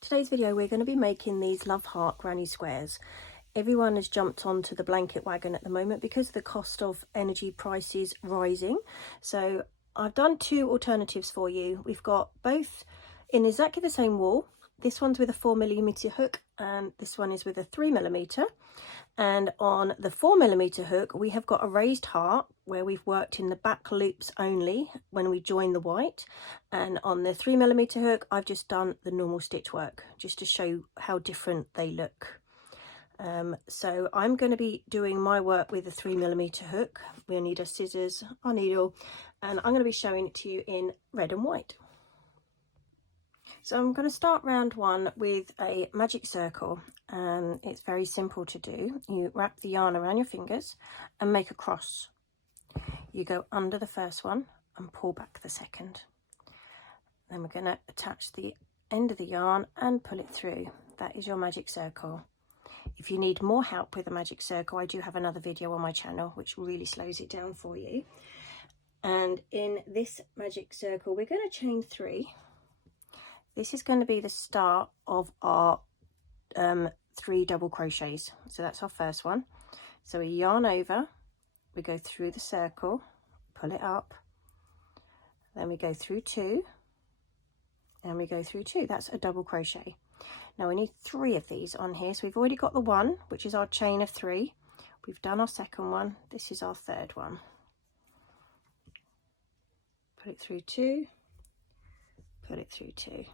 Today's video we're going to be making these love heart granny squares. Everyone has jumped onto the blanket wagon at the moment because of the cost of energy prices rising. So I've done two alternatives for you. We've got both in exactly the same wool. This one's with a 4mm hook and this one is with a 3mm. And on the 4mm hook we have got a raised heart where we've worked in the back loops only when we join the white, and on the 3mm hook I've just done the normal stitch work just to show how different they look. So I'm going to be doing my work with a 3mm hook. We'll need our scissors, our needle, and I'm going to be showing it to you in red and white. So I'm going to start round one with a magic circle. It's very simple to do. You wrap the yarn around your fingers and make a cross. You go under the first one and pull back the second. Then we're going to attach the end of the yarn and pull it through. That is your magic circle. If you need more help with the magic circle, I do have another video on my channel which really slows it down for you. And in this magic circle we're going to chain 3. This is going to be the start of our 3 double crochets. So that's our first one. So we yarn over, we go through the circle, pull it up, then we go through 2, and we go through 2. That's a double crochet. Now we need 3 of these on here. So we've already got the one, which is our chain of 3. We've done our second one. This is our third one. Put it through 2, put it through 2.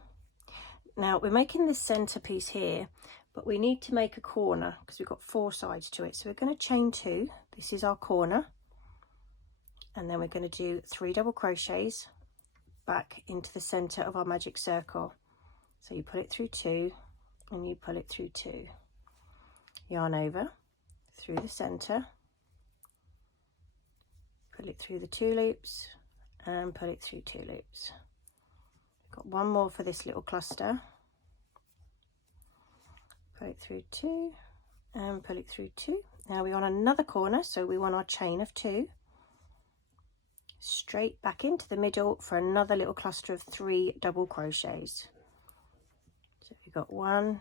Now we're making this center piece here, but we need to make a corner because we've got 4 sides to it. So we're going to chain 2. This is our corner, and then we're going to do 3 double crochets back into the center of our magic circle. So you put it through 2 and you pull it through 2. Yarn over through the center, pull it through the 2 loops and pull it through 2 loops. Got one more for this little cluster. Pull it through 2 and pull it through 2. Now we're on another corner, so we want our chain of 2 straight back into the middle for another little cluster of 3 double crochets. So we've got 1.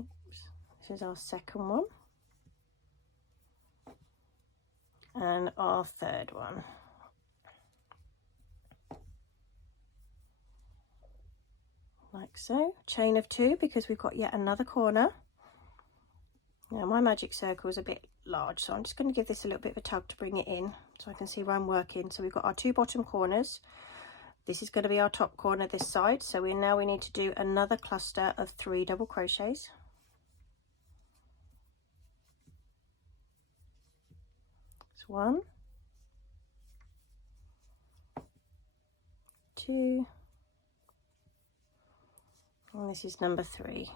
Oops, this is our second one and our third one. Like so, chain of 2 because we've got yet another corner. Now my magic circle is a bit large, so I'm just going to give this a little bit of a tug to bring it in so I can see where I'm working. So we've got our 2 bottom corners. This is going to be our top corner this side, so we need to do another cluster of 3 double crochets. It's 1, 2, and this is number 3.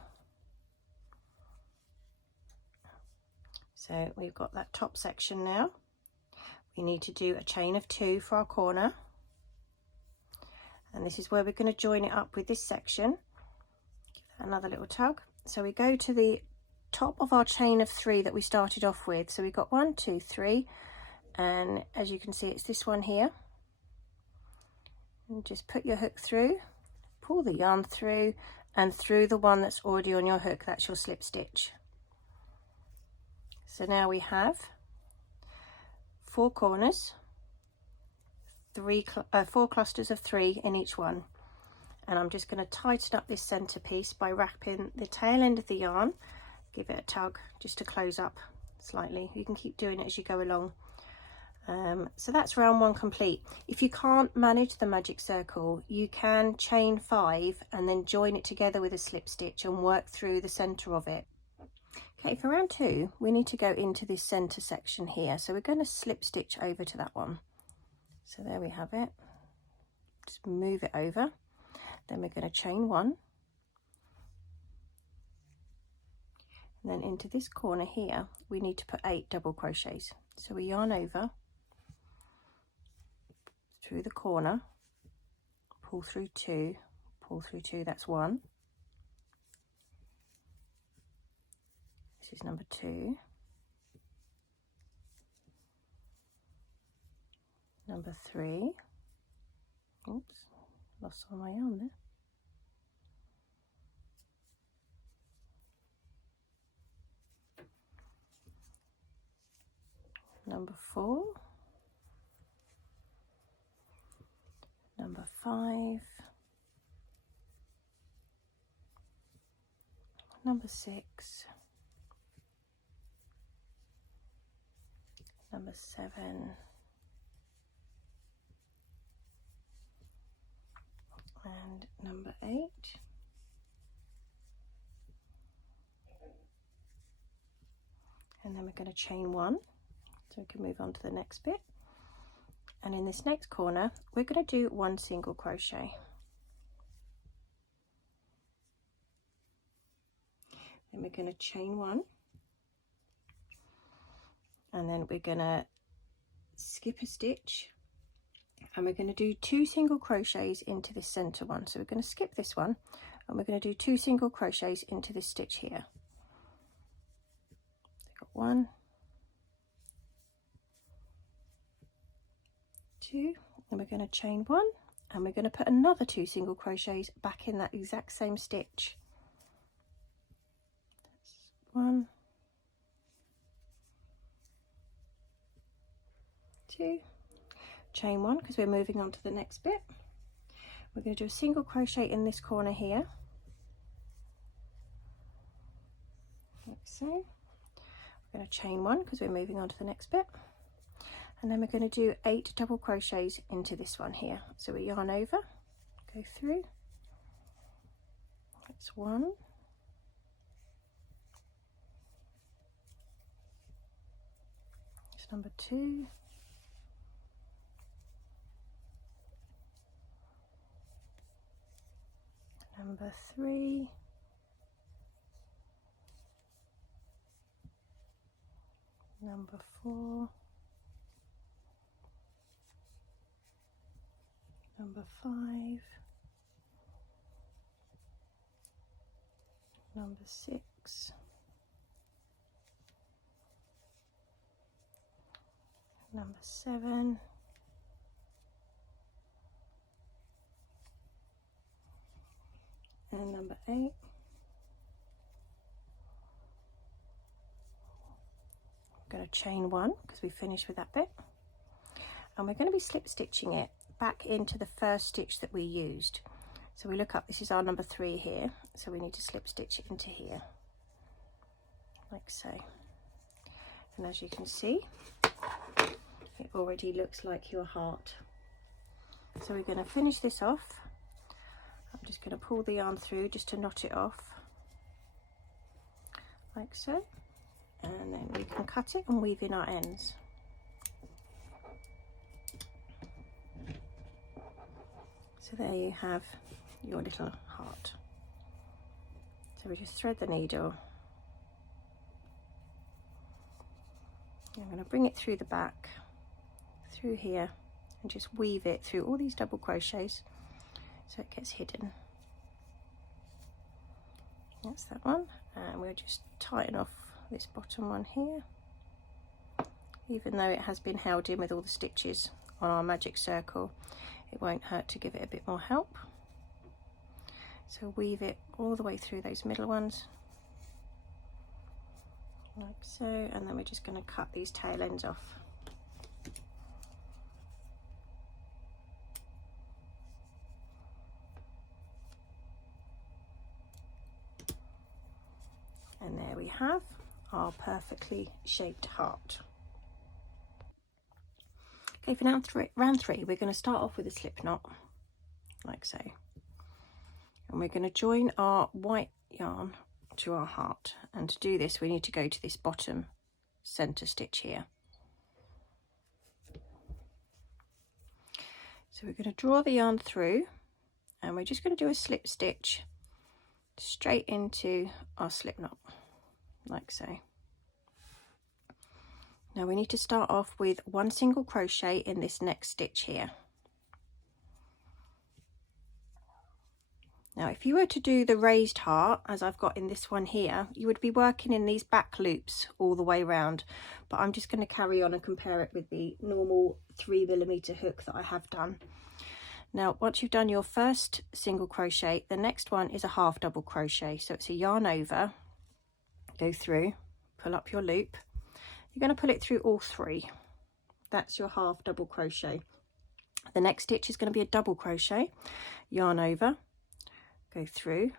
So we've got that top section now. We need to do a chain of 2 for our corner, and this is where we're going to join it up with this section. Give that another little tug. So we go to the top of our chain of 3 that we started off with. So we've got 1, 2, 3, and as you can see it's this one here. And just put your hook through, pull the yarn through, and through the one that's already on your hook. That's your slip stitch. So now we have 4 corners, 4 clusters of 3 in each one, and I'm just going to tighten up this center piece by wrapping the tail end of the yarn. Give it a tug just to close up slightly. You can keep doing it as you go along. So that's round 1 complete. If you can't manage the magic circle, you can chain 5 and then join it together with a slip stitch and work through the center of it. Okay, for round 2 we need to go into this center section here, so we're going to slip stitch over to that one. So there we have it. Just move it over, then we're going to chain 1, and then into this corner here we need to put 8 double crochets. So we yarn over through the corner, pull through 2, pull through 2, that's 1. This is number 2, number 3, oops, lost all my yarn there. Number 4, number 5, number 6, number 7, and number 8. And then we're going to chain 1, so we can move on to the next bit. And in this next corner, we're going to do 1 single crochet. Then we're going to chain 1, and then we're going to skip a stitch, and we're going to do 2 single crochets into this center one. So we're going to skip this one, and we're going to do 2 single crochets into this stitch here. So got 1, 2, and we're going to chain 1, and we're going to put another 2 single crochets back in that exact same stitch. That's 1, 2, chain 1 because we're moving on to the next bit. We're going to do a single crochet in this corner here, like so. We're going to chain 1 because we're moving on to the next bit, and then we're going to do 8 double crochets into this one here. So we yarn over, go through, that's 1, it's number 2, number 3, number 4, number 5, number 6, number 7, and number 8. I'm going to chain 1 because we finished with that bit, and we're going to be slip stitching it back into the first stitch that we used. So we look up, this is our number 3 here, so we need to slip stitch it into here, like so. And as you can see, it already looks like your heart. So we're going to finish this off. I'm just going to pull the yarn through just to knot it off, like so, and then we can cut it and weave in our ends. So there you have your little heart. So we just thread the needle. I'm going to bring it through the back, through here, and just weave it through all these double crochets so it gets hidden. That's that one, and we'll just tighten off this bottom one here, even though it has been held in with all the stitches on our magic circle. It won't hurt to give it a bit more help. So weave it all the way through those middle ones, like so, and then we're just going to cut these tail ends off. And there we have our perfectly shaped heart. Okay, for now, round 3, we're going to start off with a slip knot, like so. And we're going to join our white yarn to our heart. And to do this, we need to go to this bottom centre stitch here. So we're going to draw the yarn through, and we're just going to do a slip stitch straight into our slip knot, like so. Now we need to start off with 1 single crochet in this next stitch here. Now if you were to do the raised heart, as I've got in this one here, you would be working in these back loops all the way around, but I'm just going to carry on and compare it with the normal 3mm hook that I have done. Now once you've done your first single crochet, the next one is a half double crochet. So it's a yarn over, go through, pull up your loop. You're going to pull it through all three. That's your half double crochet. The next stitch is going to be a double crochet, yarn over, go through.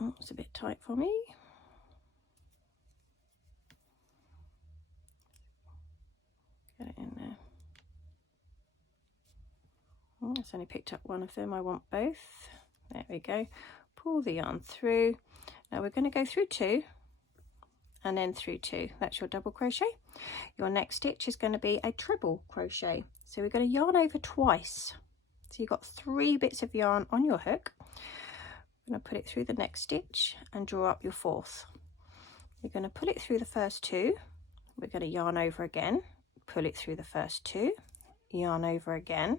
Oh, it's a bit tight for me. Get it in there. Oh, it's only picked up one of them, I want both. There we go. Pull the yarn through. Now we're going to go through two and then through two. That's your double crochet. Your next stitch is going to be a treble crochet. So we're going to yarn over twice. So you've got 3 bits of yarn on your hook. I'm going to put it through the next stitch and draw up your 4th. You're going to pull it through the first 2. We're going to yarn over again, pull it through the first 2, yarn over again,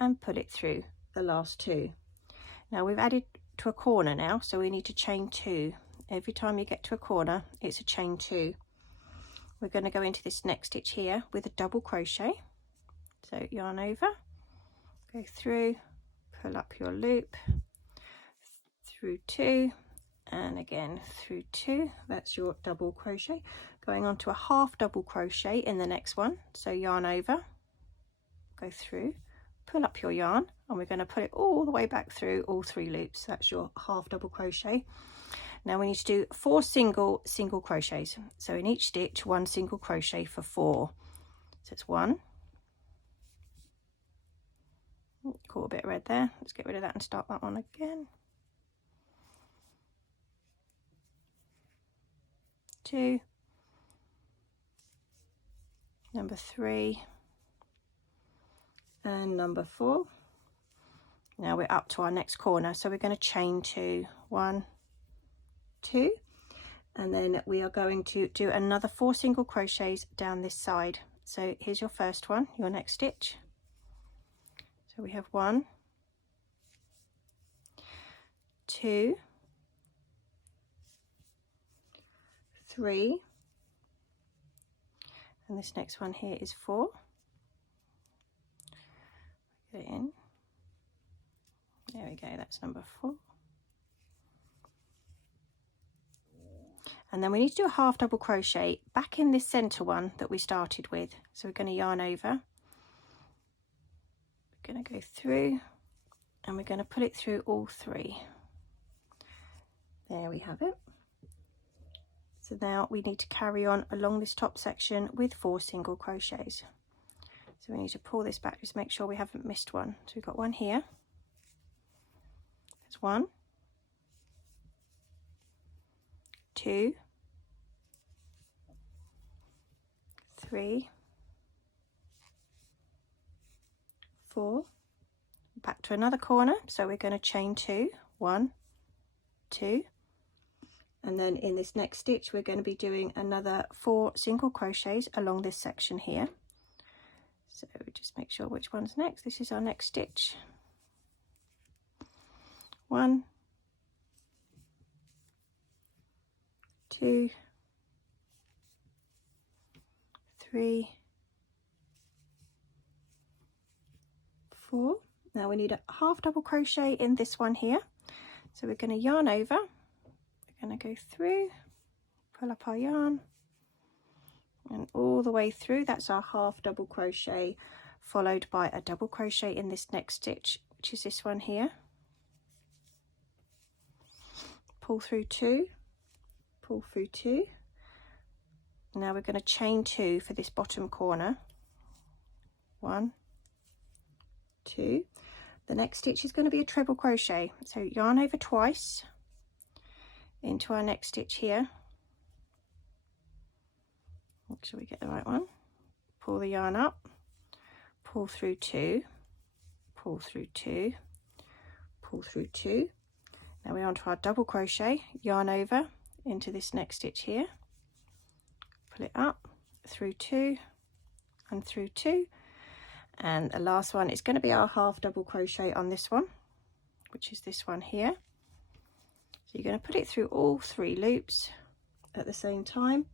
and pull it through the last 2. Now we've added to a corner now, so we need to chain 2. Every time you get to a corner, it's a chain 2. We're going to go into this next stitch here with a double crochet. So yarn over, go through, pull up your loop, through 2, and again through 2. That's your double crochet. Going on to a half double crochet in the next one. So yarn over, go through, pull up your yarn, and we're going to put it all the way back through all 3 loops. That's your half double crochet. Now we need to do 4 single crochets. So in each stitch, 1 single crochet for 4. So it's 1. Caught a bit of red there. Let's get rid of that and start that one again. 2, number 3, and number 4. Now we're up to our next corner, so we're going to chain 2, 1, 2, and then we are going to do another 4 single crochets down this side. So here's your first one, your next stitch. So we have 1, 2, 3, and this next one here is 4. Get it in. There we go, that's number 4. And then we need to do a half double crochet back in this center one that we started with. So we're going to yarn over, we're going to go through, and we're going to put it through all 3. There we have it. So now we need to carry on along this top section with 4 single crochets. So we need to pull this back, just make sure we haven't missed one. So we've got one here. There's 1, 2, 3, 4. Back to another corner. So we're going to chain 2, 1, 2. And then in this next stitch, we're going to be doing another 4 single crochets along this section here. So just make sure which one's next. This is our next stitch. 1, 2, 3, 4. Now we need a half double crochet in this one here. So we're going to yarn over, we're going to go through, pull up our yarn, and all the way through. That's our half double crochet, followed by a double crochet in this next stitch, which is this one here. Pull through 2, pull through 2. Now we're going to chain 2 for this bottom corner. 1, 2. The next stitch is going to be a treble crochet. So yarn over twice into our next stitch here. Make sure we get the right one. Pull the yarn up, pull through 2, pull through 2, pull through 2. Now we're on to our double crochet, yarn over into this next stitch here, pull it up, through 2 and through 2, and the last one is going to be our half double crochet on this one, which is this one here. So you're going to put it through all 3 loops at the same time,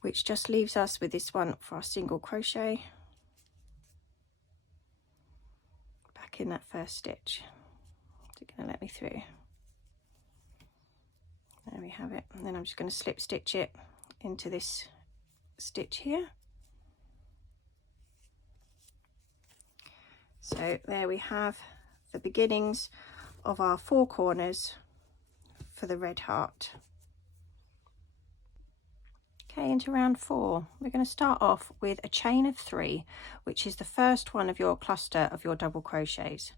which just leaves us with this one for our single crochet. back in that first stitch. Is it going to let me through? There we have it. And then I'm just going to slip stitch it into this stitch here. So there we have the beginnings of our 4 corners for the red heart. Okay, into round 4, we're going to start off with a chain of 3, which is the first one of your cluster of your double crochets.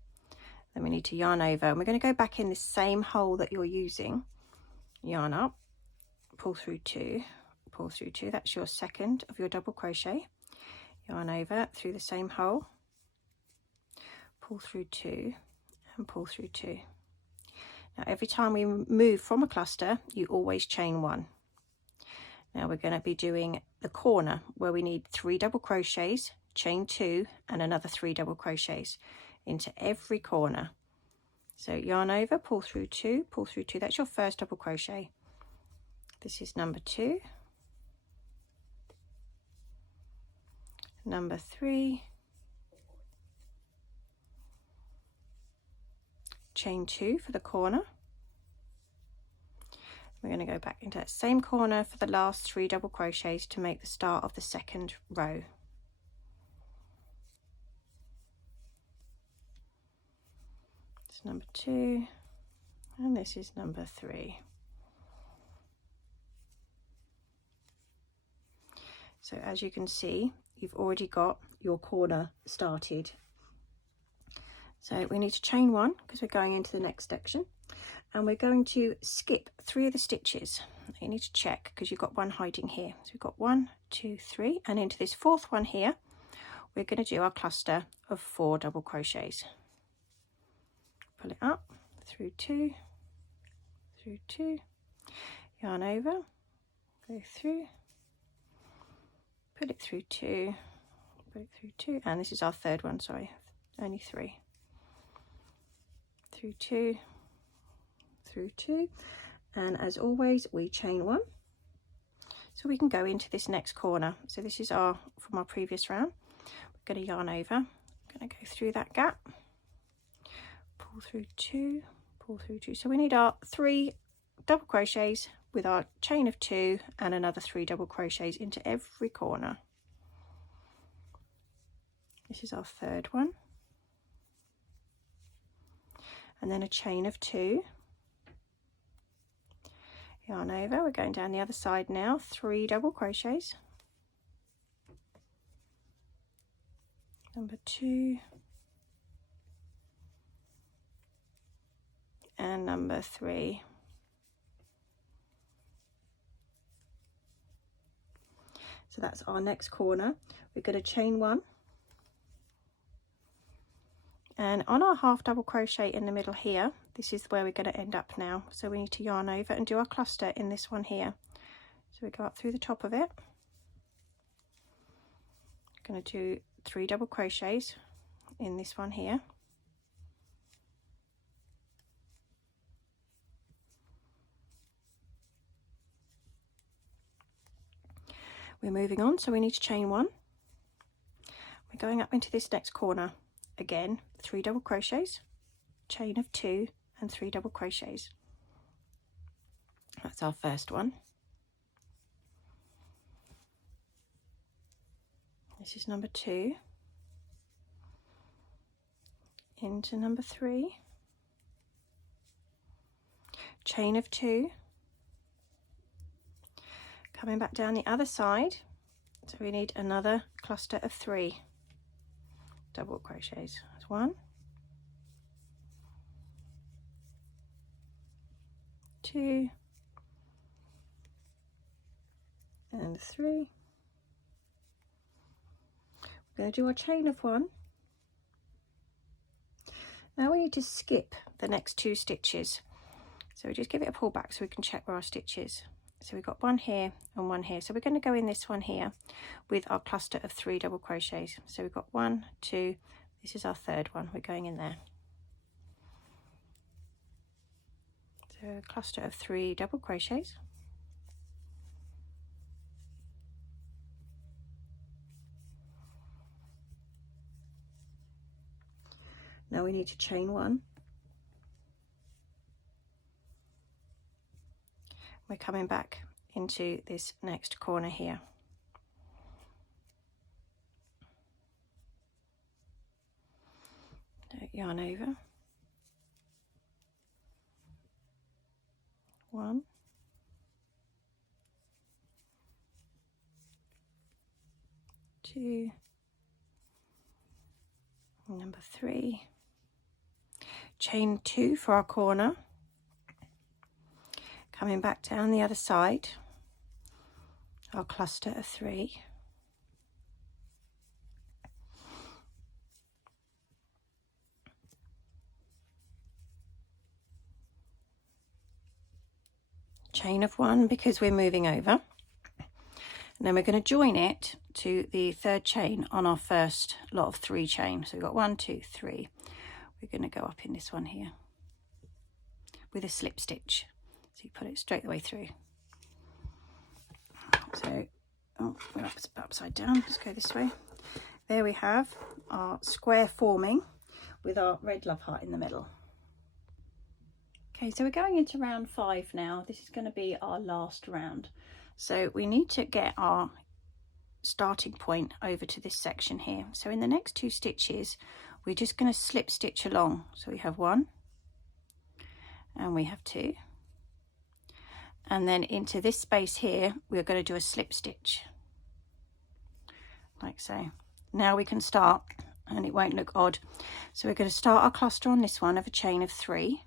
Then we need to yarn over, and we're going to go back in the same hole that you're using. Yarn up, pull through 2, pull through 2. That's your second of your double crochet. Yarn over through the same hole, pull through 2 and pull through 2. Now every time we move from a cluster, you always chain 1. Now we're going to be doing the corner where we need 3 double crochets, chain 2 and another 3 double crochets into every corner. So yarn over, pull through 2, pull through 2. That's your first double crochet. This is number 2, number 3, chain 2 for the corner. We're going to go back into that same corner for the last 3 double crochets to make the start of the second row. It's number 2 and this is number 3. So as you can see, you've already got your corner started. So we need to chain 1 because we're going into the next section, and we're going to skip 3 of the stitches. You need to check because you've got one hiding here. So we've got 1, 2, 3, and into this 4th one here, we're going to do our cluster of 4 double crochets. Pull it up, through 2, yarn over, go through, put it through 2, put it through 2, and this is our 3rd one, sorry, only 3. Through 2, through 2, and as always we chain 1 so we can go into this next corner. So this is our from our previous round. We're going to yarn over, I'm going to go through that gap, pull through 2, pull through 2. So we need our 3 double crochets with our chain of 2 and another 3 double crochets into every corner. This is our 3rd one, and then a chain of 2, yarn over, we're going down the other side now, 3 double crochets, number 2 and number 3. So that's our next corner. We're going to chain 1, and on our half double crochet in the middle here, this is where we're going to end up now. So we need to yarn over and do our cluster in this one here. So we go up through the top of it, going to do 3 double crochets in this one here, we're moving on, so we need to chain 1. We're going up into this next corner again, 3 double crochets, chain of 2 and 3 double crochets. That's our first one. This is number 2, into number 3, chain of 2, coming back down the other side, so we need another cluster of 3 double crochets. That's 1, 2 and 3. We're going to do our chain of 1. Now we need to skip the next 2 stitches, so we just give it a pull back so we can check where our stitch is. So we've got 1 here and 1 here, so we're going to go in this one here with our cluster of 3 double crochets. So we've got 1, 2, this is our 3rd one, we're going in there. So a cluster of 3 double crochets, Now we need to chain 1. We're coming back into this next corner here. Yarn over. 1, 2, number 3, chain 2 for our corner, coming back down the other side, our cluster of 3, chain of 1 because we're moving over, and then we're going to join it to the 3rd chain on our first lot of 3 chain. So we've got 1, 2, 3. We're going to go up in this one here with a slip stitch, so you put it straight the way through. So we're upside down, let's go this way. There we have our square forming with our red love heart in the middle. Okay, so we're going into round 5 now. This is going to be our last round. So we need to get our starting point over to this section here. So in the next 2 stitches, we're just going to slip stitch along. So we have 1 and we have 2. And then into this space here, we're going to do a slip stitch, like so. Now we can start, and it won't look odd. So we're going to start our cluster on this one of a chain of 3,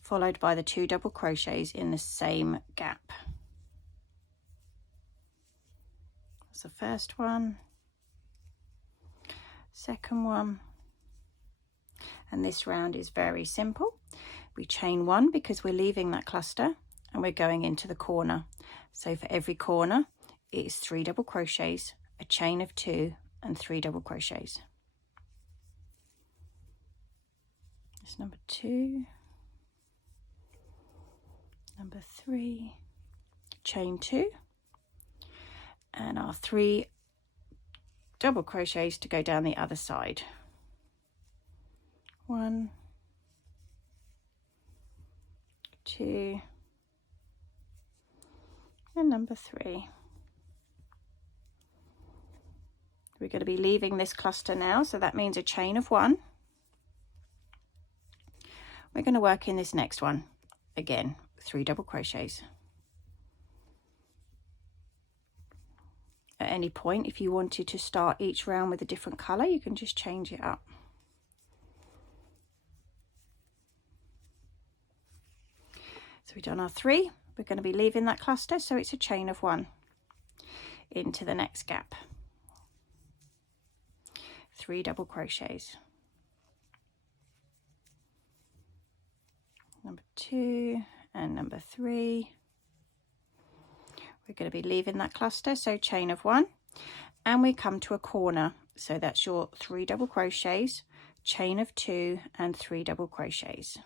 followed by the 2 double crochets in the same gap. That's the first one, second one, and this round is very simple. We chain 1 because we're leaving that cluster and we're going into the corner. So for every corner, it is 3 double crochets, a chain of 2 and 3 double crochets. That's number 2, number 3, chain 2, and our 3 double crochets to go down the other side. 1, 2, and number 3. We're going to be leaving this cluster now, so that means a chain of 1. We're going to work in this next one again, 3 double crochets. At any point, if you wanted to start each round with a different colour, you can just change it up. So we've done our 3. We're going to be leaving that cluster, so it's a chain of 1 into the next gap. 3 double crochets. Number 2 and number 3. We're going to be leaving that cluster, so chain of 1, and we come to a corner, so that's your 3 double crochets, chain of 2 and 3 double crochets.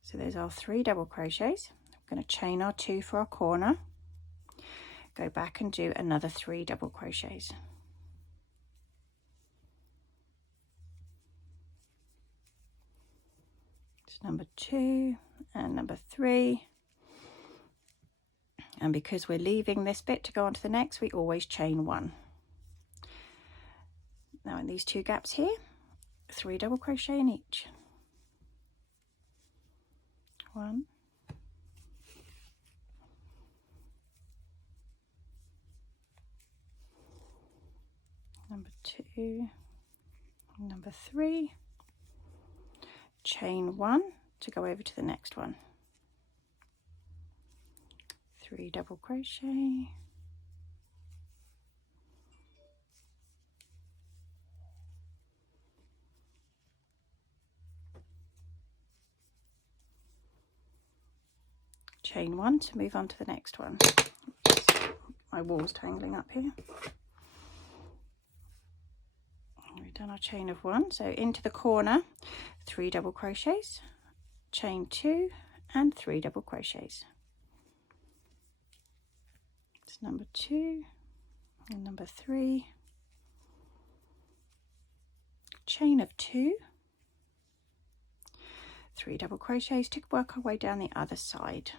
So there's our 3 double crochets. We're going to chain our 2 for our corner, go back and do another 3 double crochets. It's number 2 and number 3. And because we're leaving this bit to go on to the next, we always chain 1. Now in these 2 gaps here, 3 double crochet in each. 1, number 2, number 3, chain 1 to go over to the next one, 3 double crochet, chain 1 to move on to the next one. My wall's tangling up here. We've done our chain of 1, so into the corner, 3 double crochets, chain 2 and 3 double crochets. It's number 2, and number 3, chain of 2, 3 double crochets to work our way down the other side.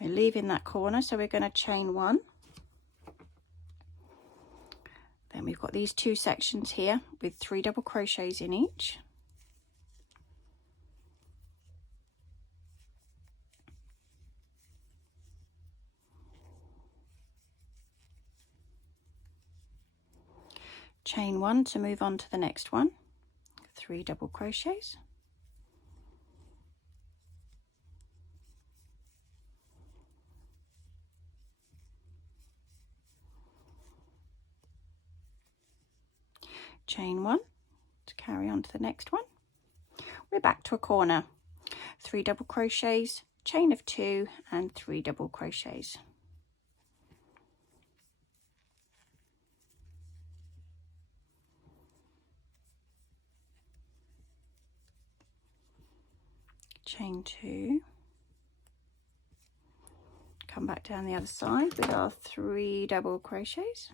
We're leaving that corner, so we're going to chain 1. Then we've got these 2 sections here with 3 double crochets in each. Chain 1 to move on to the next one, 3 double crochets. Chain 1 to carry on to the next one. We're back to a corner, 3 double crochets, chain of 2 and 3 double crochets. Chain 2, come back down the other side with our 3 double crochets.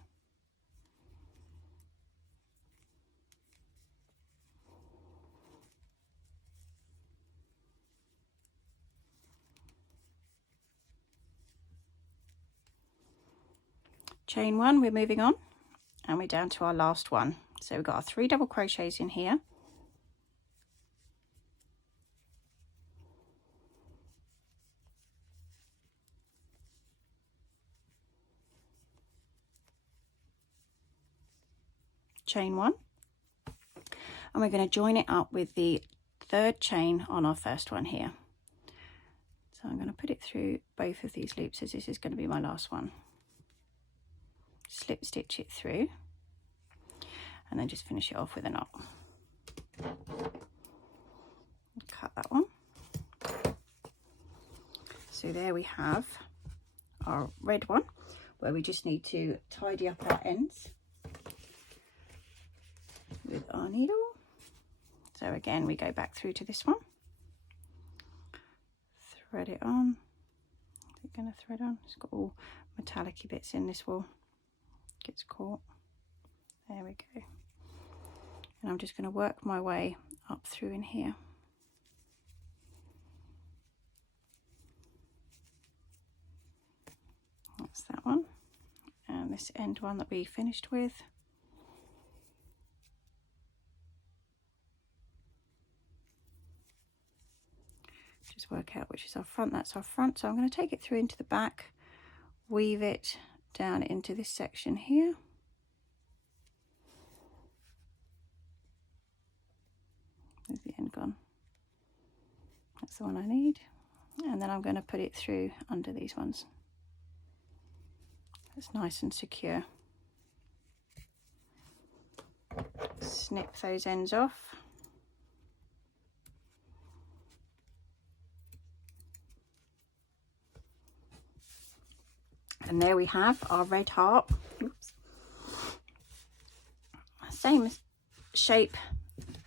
Chain 1, we're moving on, and we're down to our last one. So we've got our 3 double crochets in here. Chain 1, and we're going to join it up with the 3rd chain on our first one here. So I'm going to put it through both of these loops, as this is going to be my last one. Slip stitch it through and then just finish it off with a knot. Cut that one. So there we have our red one, where we just need to tidy up our ends with our needle. So again, we go back through to this one, thread it on. Is it going to thread on? It's got all metallic-y bits in this wool. Gets caught. There we go. And I'm just going to work my way up through in here. That's that one. And this end one that we finished with. Just work out which is our front. That's our front. So I'm going to take it through into the back, weave it down into this section here. Where's the end gone? That's the one I need. And then I'm going to put it through under these ones. It's nice and secure. Snip those ends off. And there we have our red heart. Oops. Same shape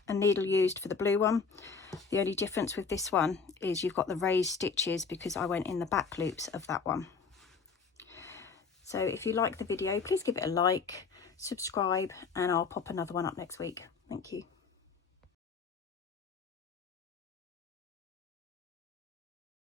and needle used for the blue one. The only difference with this one is you've got the raised stitches because I went in the back loops of that one. So if you like the video, please give it a like, subscribe, and I'll pop another one up next week. Thank you.